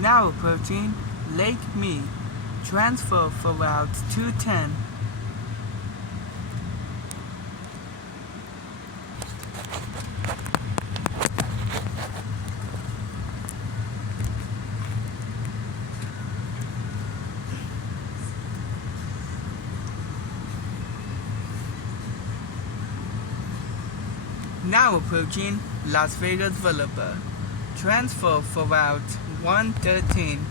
Now approaching Lake Mead. Transfer for route 210. Now approaching Las Vegas Boulevard. Transfer for route 113.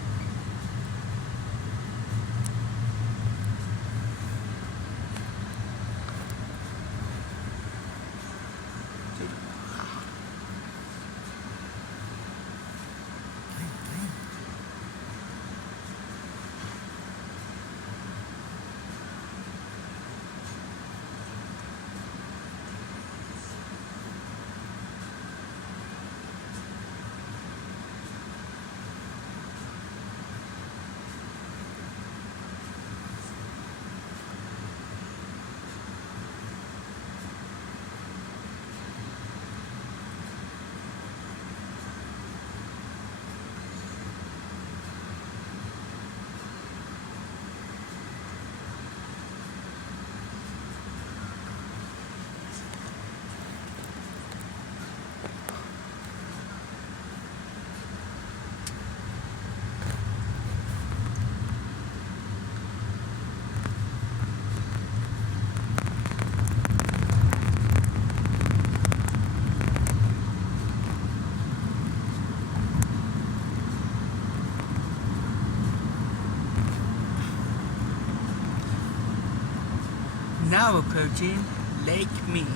Now approaching Lake Mead.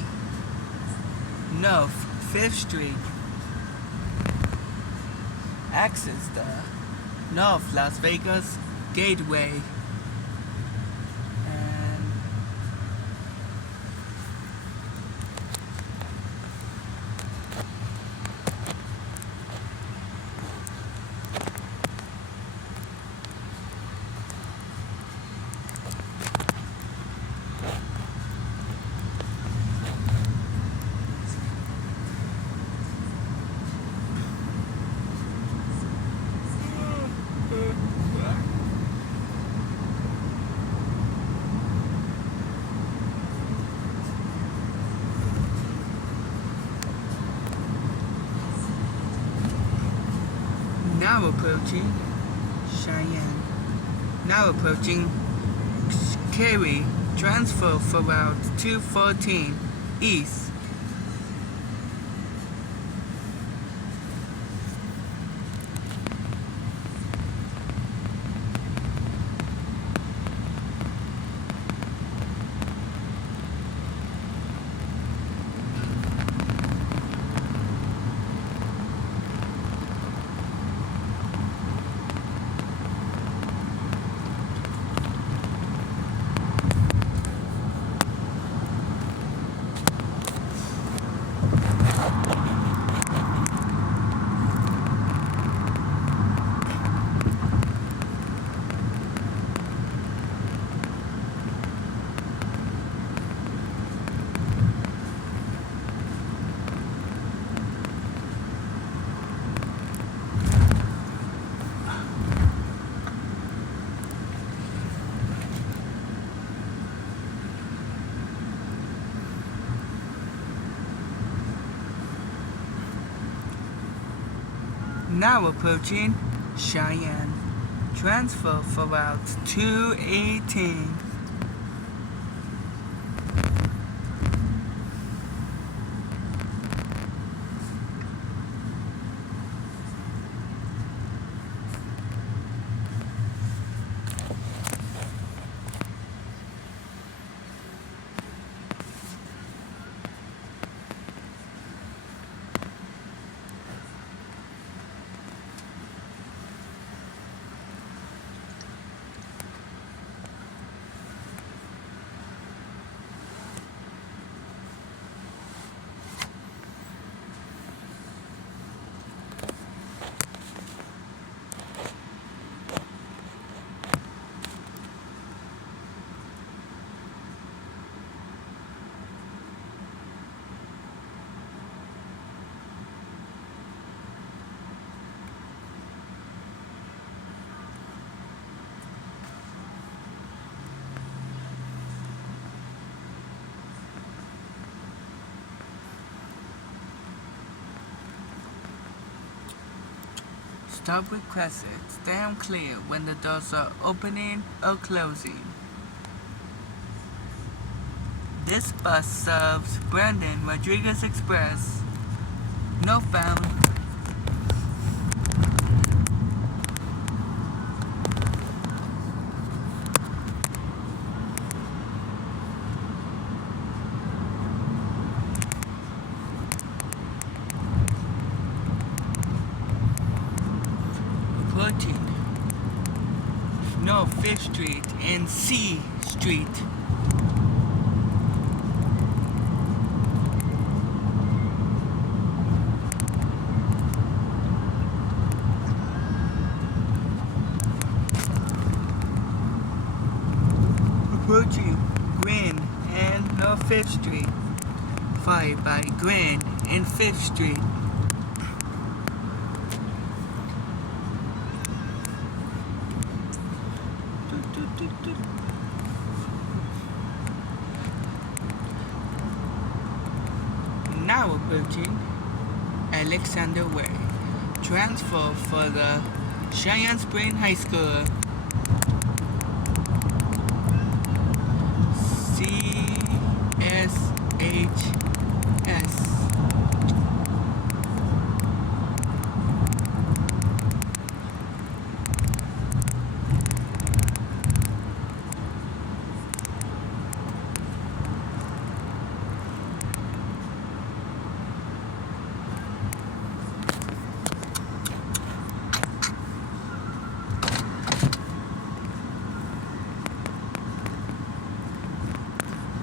North 5th Street. Access the North Las Vegas Gateway. And now approaching Cheyenne. Now approaching Cary. Transfer for route 214 East. Now approaching Cheyenne. Transfer for route 218. Stop requested. Stand clear when the doors are opening or closing. This bus serves Brandon Rodriguez Express, northbound. Approaching North 5th Street and C Street. Approaching Grand and North 5th Street, followed by Grand and 5th Street. Now approaching Alexander Way. Transfer for the Cheyenne Spring High School. CSHS.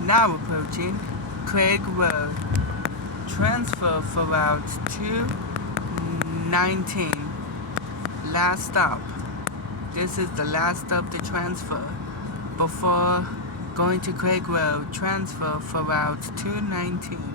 Now approaching Craig Road. Transfer for Route 219. Last stop. This is the last stop to transfer. Before going to Craig Road, transfer for Route 219.